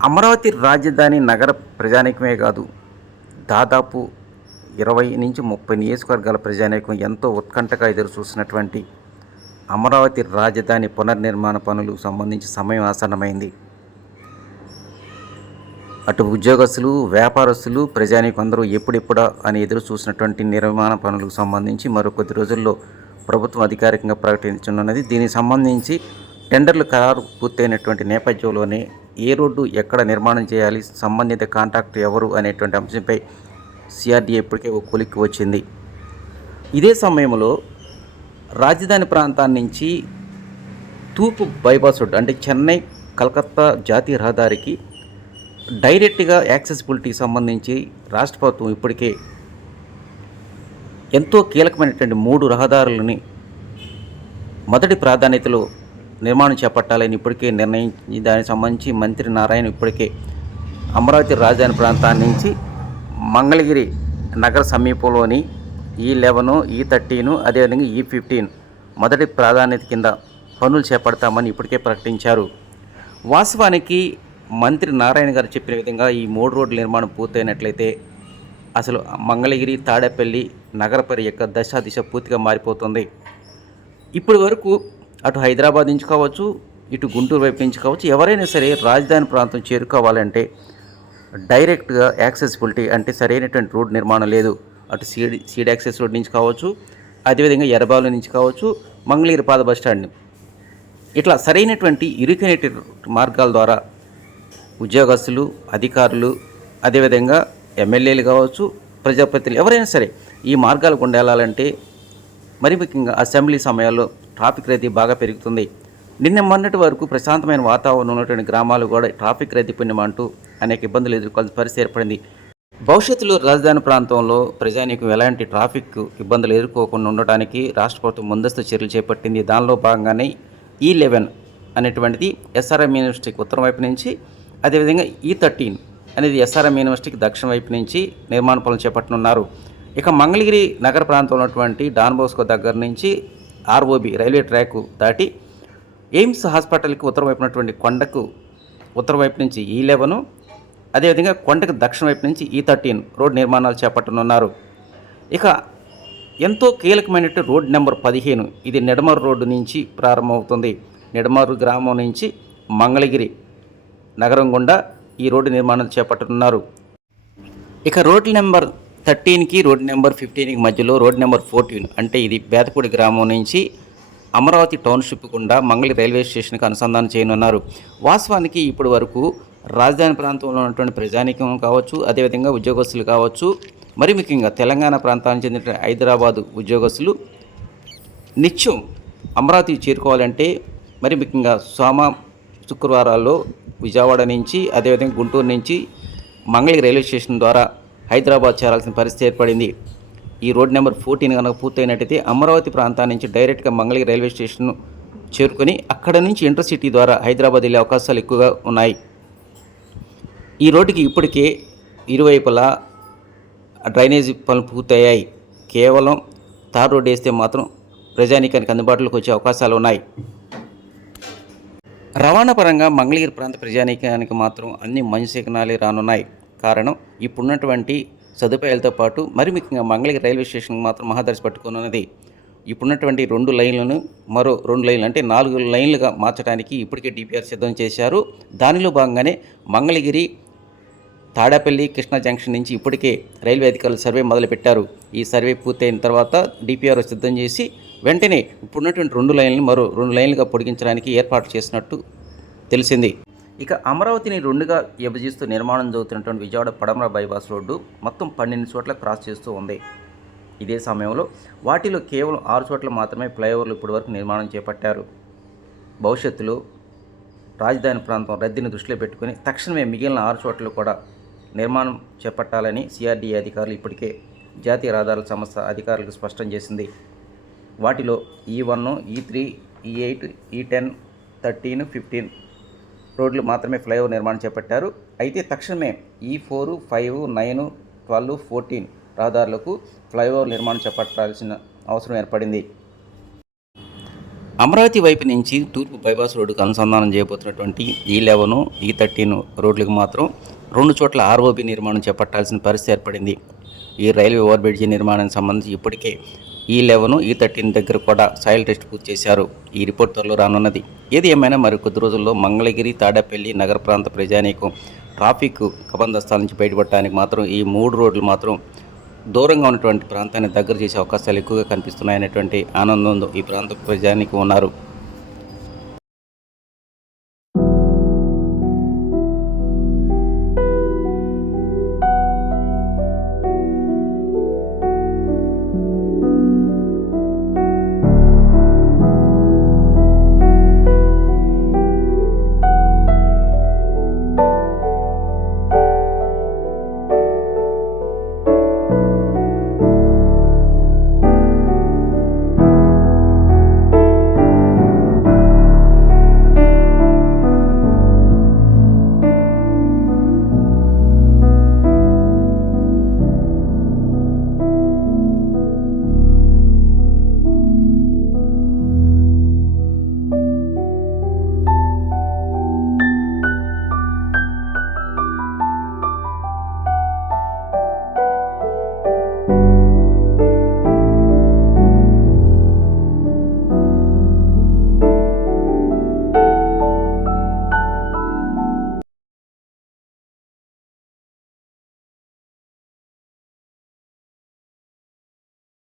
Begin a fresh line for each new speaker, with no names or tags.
అమరావతి రాజధాని నగర ప్రజానీకమే కాదు దాదాపు ఇరవై నుంచి ముప్పై నియోజకవర్గాల ప్రజానీకం ఎంతో ఉత్కంఠగా ఎదురు చూసినటువంటి అమరావతి రాజధాని పునర్నిర్మాణ పనులు సంబంధించి సమయం ఆసన్నమైంది. అటు ఉద్యోగస్తులు వ్యాపారస్తులు ప్రజానీకందరూ ఎప్పుడెప్పుడా అని ఎదురు చూసినటువంటి నిర్మాణ పనులకు సంబంధించి మరో కొద్ది రోజుల్లో ప్రభుత్వం అధికారికంగా ప్రకటించనున్నది. దీనికి సంబంధించి టెండర్లు ఖరారు పూర్తయినటువంటి నేపథ్యంలోనే ఏ రోడ్డు ఎక్కడ నిర్మాణం చేయాలి సంబంధిత కాంట్రాక్ట్ ఎవరు అనేటువంటి అంశంపై సిఆర్డీఏ ఇప్పటికే ఒక కొలిక్కి వచ్చింది. ఇదే సమయంలో రాజధాని ప్రాంతాన్ని నుంచి తూర్పు బైపాస్ రోడ్ అంటే చెన్నై కలకత్తా జాతీయ రహదారికి డైరెక్ట్గా యాక్సెసిబిలిటీకి సంబంధించి రాష్ట్ర ప్రభుత్వం ఇప్పటికే ఎంతో కీలకమైనటువంటి మూడు రహదారులని మొదటి ప్రాధాన్యతలో నిర్మాణం చేపట్టాలని ఇప్పటికే నిర్ణయించి దానికి సంబంధించి మంత్రి నారాయణ ఇప్పటికే అమరావతి రాజధాని ప్రాంతాన్ని నుంచి మంగళగిరి నగర సమీపంలోని ఈ లెవెను ఈ థర్టీను అదేవిధంగా ఈ ఫిఫ్టీన్ మొదటి ప్రాధాన్యత కింద పనులు చేపడతామని ఇప్పటికే ప్రకటించారు. వాస్తవానికి మంత్రి నారాయణ గారు చెప్పిన విధంగా ఈ మూడు రోడ్ల నిర్మాణం పూర్తయినట్లయితే అసలు మంగళగిరి తాడేపల్లి నగరపరి యొక్క దశ దిశ పూర్తిగా మారిపోతుంది. ఇప్పటి వరకు అటు హైదరాబాద్ నుంచి కావచ్చు ఇటు గుంటూరు వైపు నుంచి కావచ్చు ఎవరైనా సరే రాజధాని ప్రాంతం చేరుకోవాలంటే డైరెక్ట్గా యాక్సెసిబిలిటీ అంటే సరైనటువంటి రోడ్ నిర్మాణం లేదు. అటు సీడ్ సీడ్ యాక్సెస్ రోడ్ నుంచి కావచ్చు అదేవిధంగా ఎర్రబాలు నుంచి కావచ్చు మంగళగిరి పాద బస్ ఇట్లా సరైనటువంటి ఇరుకైనటి మార్గాల ద్వారా ఉద్యోగస్తులు అధికారులు అదేవిధంగా ఎమ్మెల్యేలు కావచ్చు ప్రజాప్రతినిధులు ఎవరైనా సరే ఈ మార్గాలు గుండా వెళ్ళాలంటే మరి ముఖ్యంగా అసెంబ్లీ సమయాల్లో ట్రాఫిక్ రద్దీ బాగా పెరుగుతుంది. నిన్న మొన్నటి వరకు ప్రశాంతమైన వాతావరణం ఉన్నటువంటి గ్రామాలు కూడా ట్రాఫిక్ రద్దీ పుణ్యమంటూ అనేక ఇబ్బందులు ఎదుర్కోవాల్సిన పరిస్థితి ఏర్పడింది. భవిష్యత్తులో రాజధాని ప్రాంతంలో ప్రజానీకం ఎలాంటి ట్రాఫిక్ ఇబ్బందులు ఎదుర్కోకుండా ఉండటానికి రాష్ట్ర ప్రభుత్వం ముందస్తు చర్యలు చేపట్టింది. దానిలో భాగంగానే e ఈ లెవెన్ అనేటువంటిది ఎస్ఆర్ఎం యూనివర్సిటీకి ఉత్తరం వైపు నుంచి అదేవిధంగా e ఈ థర్టీన్ అనేది ఎస్ఆర్ఎం యూనివర్సిటీకి దక్షిణ వైపు నుంచి నిర్మాణ పనులు చేపట్టనున్నారు. ఇక మంగళగిరి నగర ప్రాంతంలో ఉన్నటువంటి డాన్ బోస్కో దగ్గర నుంచి ఆర్ఓబి రైల్వే ట్రాక్ దాటి ఎయిమ్స్ హాస్పిటల్కి ఉత్తరం వైపునటువంటి కొండకు ఉత్తర వైపు నుంచి ఈ లెవెను అదేవిధంగా కొండకు దక్షిణ వైపు నుంచి ఈ థర్టీన్ రోడ్ నిర్మాణాలు చేపట్టనున్నారు. ఇక ఎంతో కీలకమైనట్టు రోడ్ నెంబర్ పదిహేను ఇది నిడమరు రోడ్డు నుంచి ప్రారంభమవుతుంది. నిడమరు గ్రామం నుంచి మంగళగిరి నగరం గుండా ఈ రోడ్డు నిర్మాణాలు చేపట్టనున్నారు. ఇక రోడ్ నెంబర్ థర్టీన్కి రోడ్ నెంబర్ ఫిఫ్టీన్కి మధ్యలో రోడ్ నెంబర్ ఫోర్టీన్ అంటే ఇది బేతపూడి గ్రామం నుంచి అమరావతి టౌన్షిప్ గుండా మంగళి రైల్వే స్టేషన్కి అనుసంధానం చేయనున్నారు. వాస్తవానికి ఇప్పటి వరకు రాజధాని ప్రాంతంలో ఉన్నటువంటి ప్రజానీకం కావచ్చు అదేవిధంగా ఉద్యోగస్తులు కావచ్చు మరి ముఖ్యంగా తెలంగాణ ప్రాంతానికి చెందిన హైదరాబాదు ఉద్యోగస్తులు నిత్యం అమరావతి చేరుకోవాలంటే మరి ముఖ్యంగా సోమ శుక్రవారాల్లో విజయవాడ నుంచి అదేవిధంగా గుంటూరు నుంచి మంగళగిరి రైల్వే స్టేషన్ ద్వారా హైదరాబాద్ చేరాల్సిన పరిస్థితి ఏర్పడింది. ఈ రోడ్ నెంబర్ ఫోర్టీన్ కనుక పూర్తయినట్టయితే అమరావతి ప్రాంతాన్ని నుంచి డైరెక్ట్గా మంగళగిరి రైల్వే స్టేషన్ చేరుకొని అక్కడ నుంచి ఇంటర్సిటీ ద్వారా హైదరాబాద్ వెళ్ళే అవకాశాలు ఎక్కువగా ఉన్నాయి. ఈ రోడ్డుకి ఇప్పటికే ఇరువైపులా డ్రైనేజీ పనులు పూర్తయ్యాయి. కేవలం తార్ రోడ్డు వేస్తే మాత్రం ప్రజానీకానికి అందుబాటులోకి వచ్చే అవకాశాలు ఉన్నాయి. రవాణా పరంగా మంగళగిరి ప్రాంత ప్రజానీకానికి మాత్రం అన్ని మంచి సిగ్నాలే రానున్నాయి. కారణం ఇప్పుడున్నటువంటి సదుపాయాలతో పాటు మరి ముఖ్యంగా మంగళగిరి రైల్వే స్టేషన్ మాత్రం మహాదర్శి పట్టుకున్నది ఇప్పుడున్నటువంటి రెండు లైన్లను మరో రెండు లైన్లు అంటే నాలుగు లైన్లుగా మార్చడానికి ఇప్పటికే డిపిఆర్ సిద్ధం చేశారు. దానిలో భాగంగానే మంగళగిరి తాడేపల్లి కృష్ణా జంక్షన్ నుంచి ఇప్పటికే రైల్వే అధికారులు సర్వే మొదలుపెట్టారు. ఈ సర్వే పూర్తయిన తర్వాత డిపిఆర్ సిద్ధం చేసి వెంటనే ఇప్పుడున్నటువంటి రెండు లైన్లు మరో రెండు లైన్లుగా పొడిగించడానికి ఏర్పాటు చేసినట్టు తెలిసింది. ఇక అమరావతిని రెండుగా విభజిస్తూ నిర్మాణం జరుగుతున్నటువంటి విజయవాడ పడమర బైపాస్ రోడ్డు మొత్తం పన్నెండు చోట్ల క్రాస్ చేస్తూ ఉంది. ఇదే సమయంలో వాటిలో కేవలం ఆరు చోట్ల మాత్రమే ఫ్లైఓవర్లు ఇప్పటివరకు నిర్మాణం చేపట్టారు. భవిష్యత్తులో రాజధాని ప్రాంతం రద్దీని దృష్టిలో పెట్టుకుని తక్షణమే మిగిలిన ఆరు చోట్ల కూడా నిర్మాణం చేపట్టాలని సిఆర్డీఏ అధికారులు ఇప్పటికే జాతీయ రహదారుల సంస్థ అధికారులకు స్పష్టం చేసింది. వాటిలో ఈ వన్ ఈ త్రీ ఈ ఎయిట్ ఈ టెన్ థర్టీన్ ఫిఫ్టీన్ రోడ్లు మాత్రమే ఫ్లైఓవర్ నిర్మాణం చేపట్టారు. అయితే తక్షణమే ఈ four five nine twelve fourteen రహదారులకు flyover నిర్మాణం చేపట్టాల్సిన అవసరం ఏర్పడింది. అమరావతి వైపు నుంచి తూర్పు బైపాస్ రోడ్డుకు అనుసంధానం చేయబోతున్నటువంటి ఈ లెవెన్ ఈ థర్టీన్ రోడ్లకు మాత్రం రెండు చోట్ల ఆర్ఓబి నిర్మాణం చేపట్టాల్సిన పరిస్థితి ఏర్పడింది. ఈ రైల్వే ఓవర్ బ్రిడ్జి నిర్మాణానికి సంబంధించి ఇప్పటికే ఈ లెవెన్ ఈ థర్టీన్ దగ్గర కూడా సాయిల్ టెస్ట్ పూర్తి చేశారు. ఈ రిపోర్ట్ త్వరలో రానున్నది. ఏది ఏమైనా మరి కొద్ది రోజుల్లో మంగళగిరి తాడేపల్లి నగర ప్రాంత ప్రజానీకం ట్రాఫిక్ కబందస్తాల నుంచి బయటపడటానికి మాత్రం ఈ మూడు రోడ్లు మాత్రం దూరంగా ఉన్నటువంటి ప్రాంతాన్ని దగ్గర చేసే అవకాశాలు ఎక్కువగా కనిపిస్తున్నాయనేటువంటి ఆనందంతో ఈ ప్రాంత ప్రజానికి ఉన్నారు.